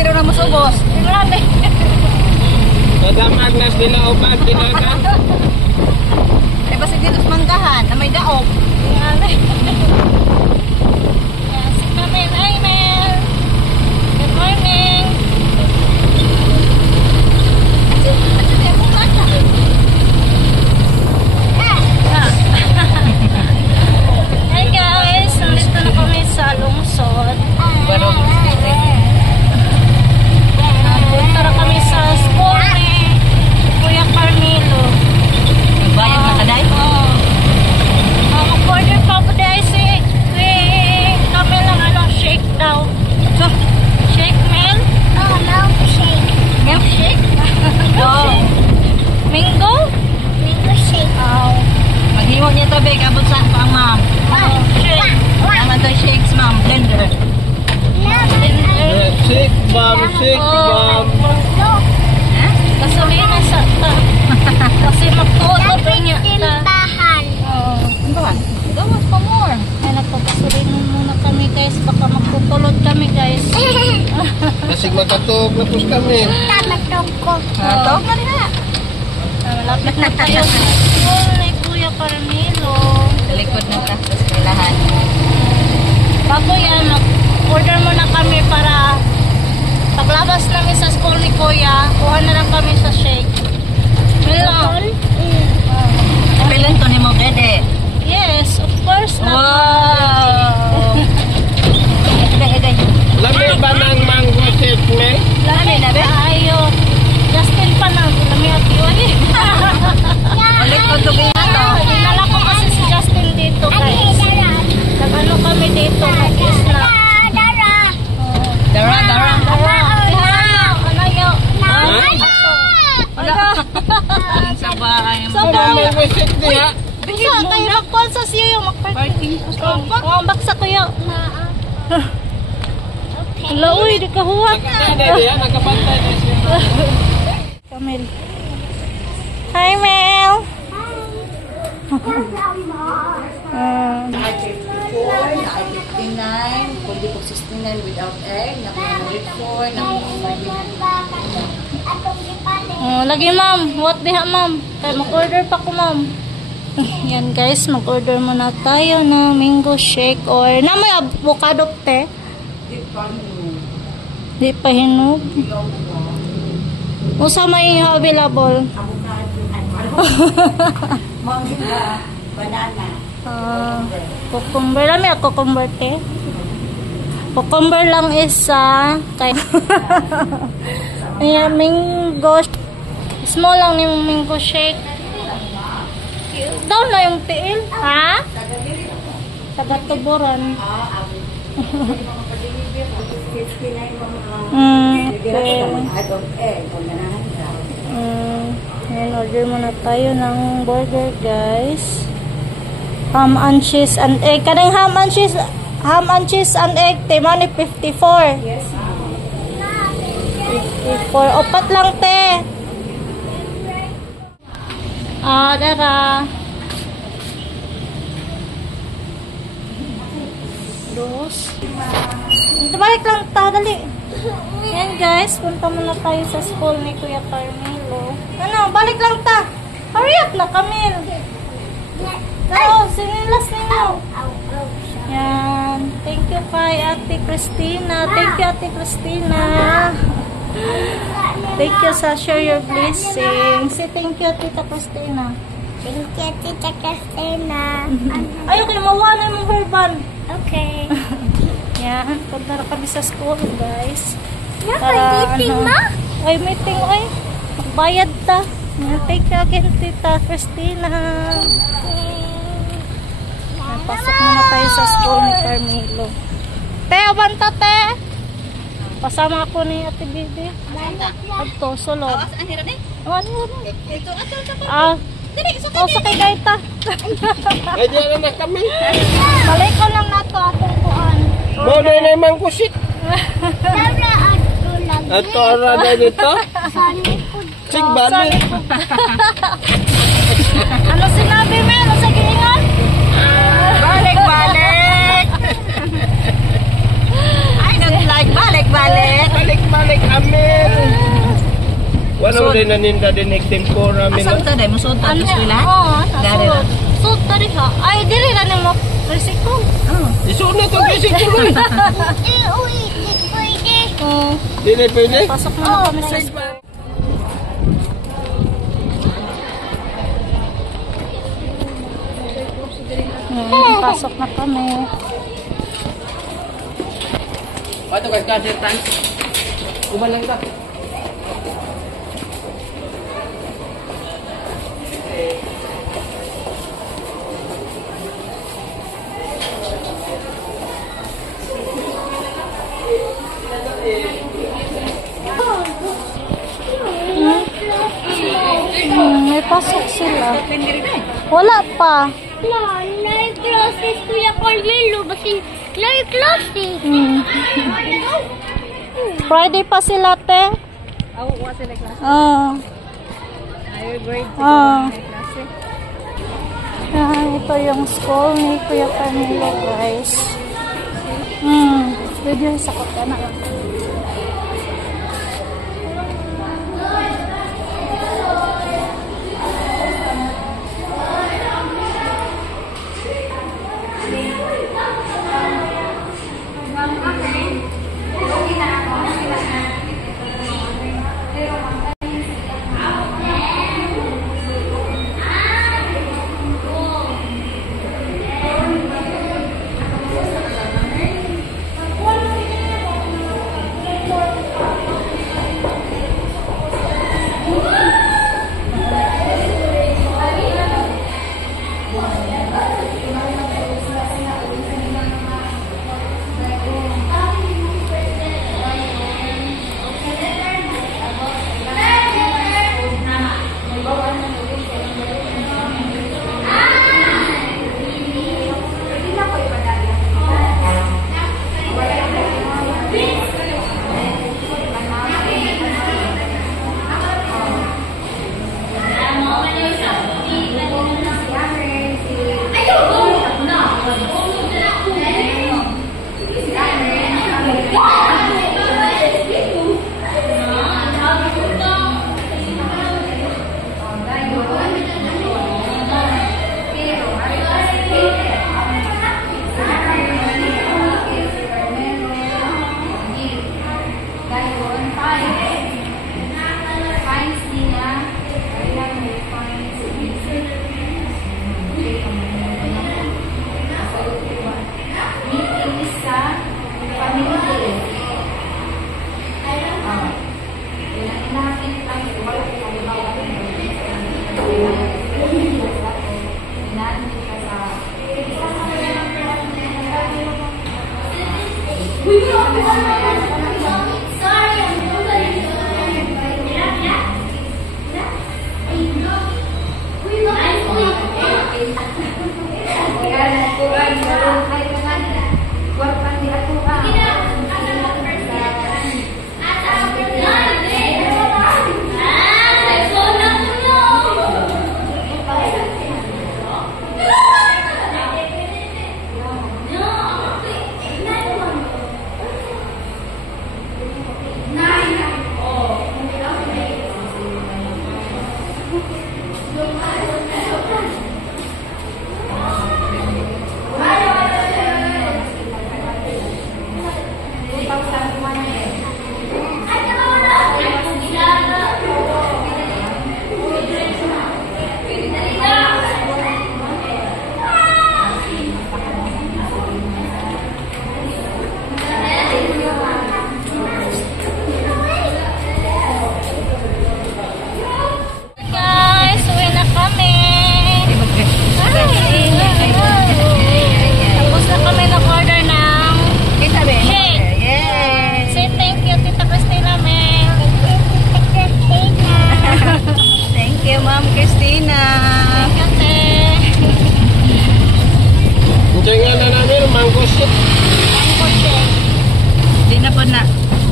kaldero na masubos. Tingnan eh. Nadamag na sila upag tinaga. Eh, basta dito sa manggahan na may daog. Tingnan eh. Yes, come in, Amen. Good morning. Hi guys, nandito na kami sa lungsod. Punta na kami sa school ni Kuya Carmelo. Bayad na kaday? Oo. Mag-order pa po dahil si kami lang shake daw. Shake milk? Oh, milkshake. Milkshake? Oo. Mango? Mango shake. Oh. Maghiwa niya tabi, kabot sa pang ma'am. Shake. Naman to shakes ma'am, blender. Shake bomb, shake bomb. Gasolina sa kasi magtuto pa niya. Oo. Ano ba? Gawas pa more. Ay, nagpapagasolina muna kami guys. Baka magpupulot kami guys. Kasi makatog na pus kami. Tawag na rin na. Malapit na tayo sa school ni Kuya Carmelo. Sa likod ng cactus kailahan. Bago yan, mag-order muna kami para paglabas namin sa school ni Kuya, kuha na lang kami sa shake. Hello. Pilan to ni mo, Bede. Yes, of course. Wow! Eday. Lami ba ng mango shake, me? Lami na ba? Ayo. Justin pa na. Lami at yun eh. Balik ko to kaya to. Dinala ko kasi si Justin dito guys. Nag-ano kami dito. Nag-isla. Dara. Ano yun? Wala. Sa bahay. Mango shake niya. Bisa kayo mag-call siya yung mag-parking. Oo, baksa kayo. Hala, uy, di ka huwag. Nakapantay na siya. Mel. Hi, Mel. Pwede po 69 without egg, nakuha 4, Lagi, ma'am. What diha, ma'am? Kaya mag-order pa ko, ma'am. Yan, guys. Mag-order muna tayo ng mango shake or na may avocado, te. Di pa hinog. Usa may available. banana. Cucumber. Lami ako cucumber, te. Cucumber lang isa. Kaya ayan, mango. Small lang yung mango shake. Down na yung tiil. Ha? Taga-tuburan. Okay. Ayan, order muna tayo ng burger, guys. Ham and cheese and egg. Kanang ham and cheese and egg. Tema ni 54. Yes. 54. Opat lang, te. Dara. Dos. Balik lang ta, dali. Yan guys, punta muna tayo sa school ni Kuya Carmelo. Ano, balik lang ta. Hurry up na, Camille. Oo, sinilas ninyo. Yan. Thank you kay Ate Christina. Thank you, Ate Christina. Thank you sa share your blessing. Say thank you, Tita Christina. Thank you, Tita Christina. Ayaw kayo, mawalan mong herbal. Okay. Yan, punta na kami sa school, guys. Para meeting, ma? Ay, meeting, ay. Magbayad ta. Thank you again, Tita Christina. Pasok muna tayo sa school ni Carmelo. Te, abanta, te. Pasama ako ni Ate Bibi. Ato, sulod. Ang hira ni? Ito, sakay gaita. Ay, diyan na kami. Balik ko lang na to akong kuan. Bono na yung mango shake. Ato, arada dito. Sik, balik. Ano sinabi, Mel? Ano sa giingan? Balik. I don't like balik. Balik na ninda din tempura Asa mila. ta dai mo suot ta Ano? eskwela? Oo, Dari sa ra. suot ta rin ha. Ay, dili na nimo. Risiko. Oh. Isuot na to kasi tuloy. Uy, di pwede. Di na pwede. Pasok na kami sa school. Pasok na kami. Ato kay kasetan. Umalang ka. May pasok sila. Wala pa. No, live classes, Kuya Carmelo. Kasi live classes. Friday pa sila, te. Oh, wa sila klase. Higher grade klase. Ito yung school ni Kuya Camilo, guys. Video sa kota na.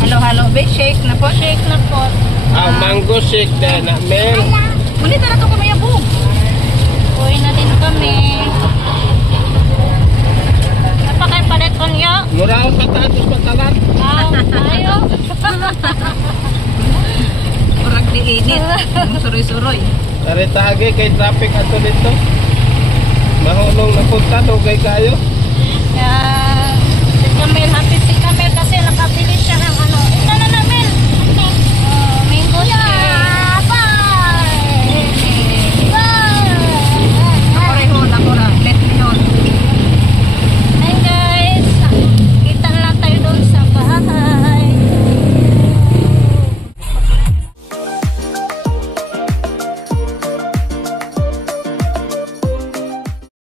Halo-halo be, shake na po. Shake na po. Mango shake na Mel. Ulit na ito kami yabo. Uwi na din kami. Napakaipalit ko niyo. Murao sa tatos patalan. Ayo. Murag di init. mo suroy-suroy. Naritahagi kay traffic ato dito. Mahulong na punta, dugay kayo. Kaya, si Camille, happy